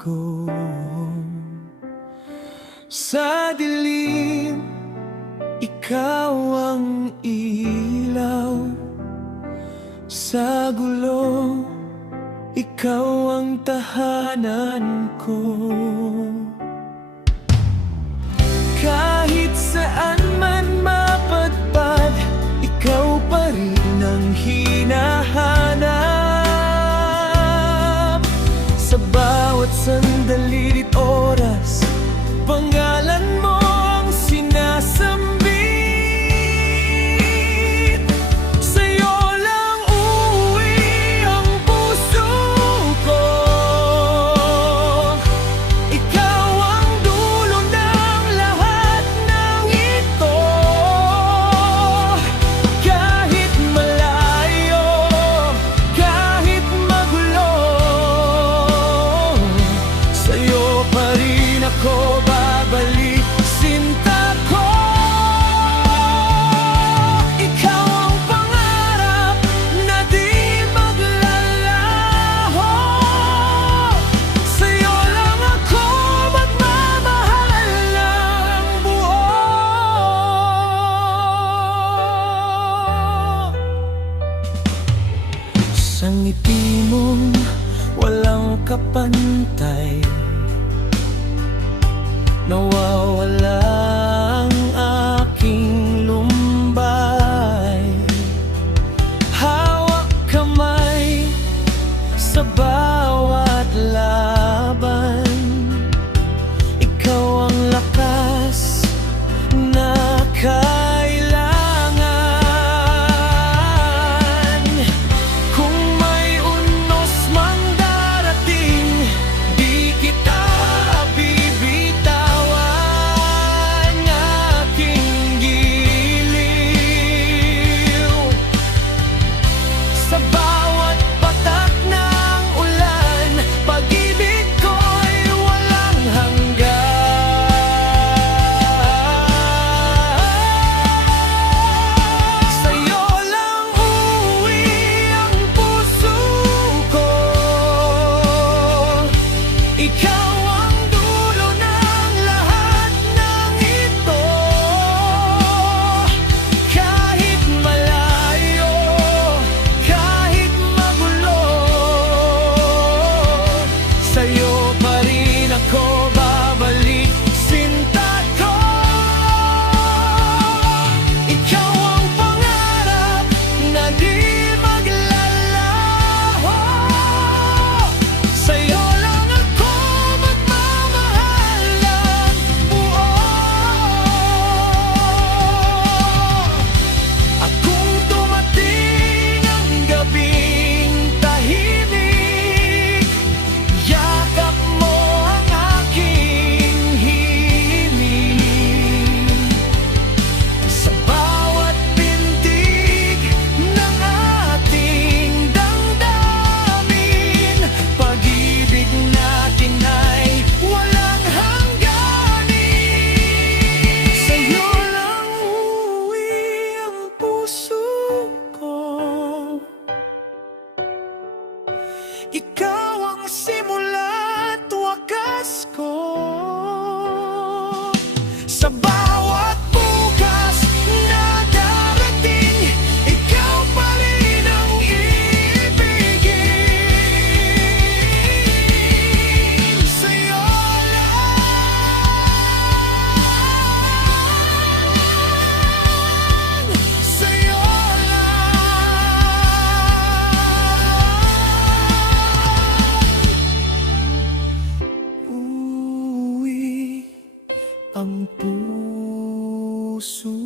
ko. Sa dilim, ikaw ang ilaw. Sa gulo, ikaw ang tahanan ko. Kahit saan man mapadpad, ikaw pa rin ang hinahanap. Sa bawat sandali at oras, pangalan mo ang sinasambit. Sa'yo lang uuwi ang puso ko. Ikaw ang dulo ng lahat ng ito. Kahit malayo, kahit magulo, sa'yo pa rin ako babalik, sinta ko. Ikaw ang pangarap na di maglalaho. Sa'yo lang ako magmamahal ng buo. Sa ngiti mong walang kapantay, nawawala ang aking lumbay. Hawak kamay sa bawat laban. Ikaw ang lakas na kailangan. Kung may unos mang darating, di kita bibitawan. Aking giliw sa bawat patak ng ulan, pag-ibig ko'y walang hanggan. Sa'yo lang uuwi ang puso ko. Ikaw ang dulo ng lahat ng ito. Kahit malayo, kahit magulo, sa'yo pa rin ako babalik, sinta ko. Ikaw ang pangarap na di maglalaho. Sa'yo lang ako magmamahal ng buo. At kung dumating ang gabing tahimik, yakap mo ang aking himig. Sa bawat pintig ng ating damdamin, pag-ibig natin ay walang hangganin. Sa'yo lang uuwi ang puso ko. Ikaw ang simula't wakas ko. Sa bawat bukas na darating, ikaw pa rin ang ibigin. Sa'yo lang, sa'yo lang uuwi ang puso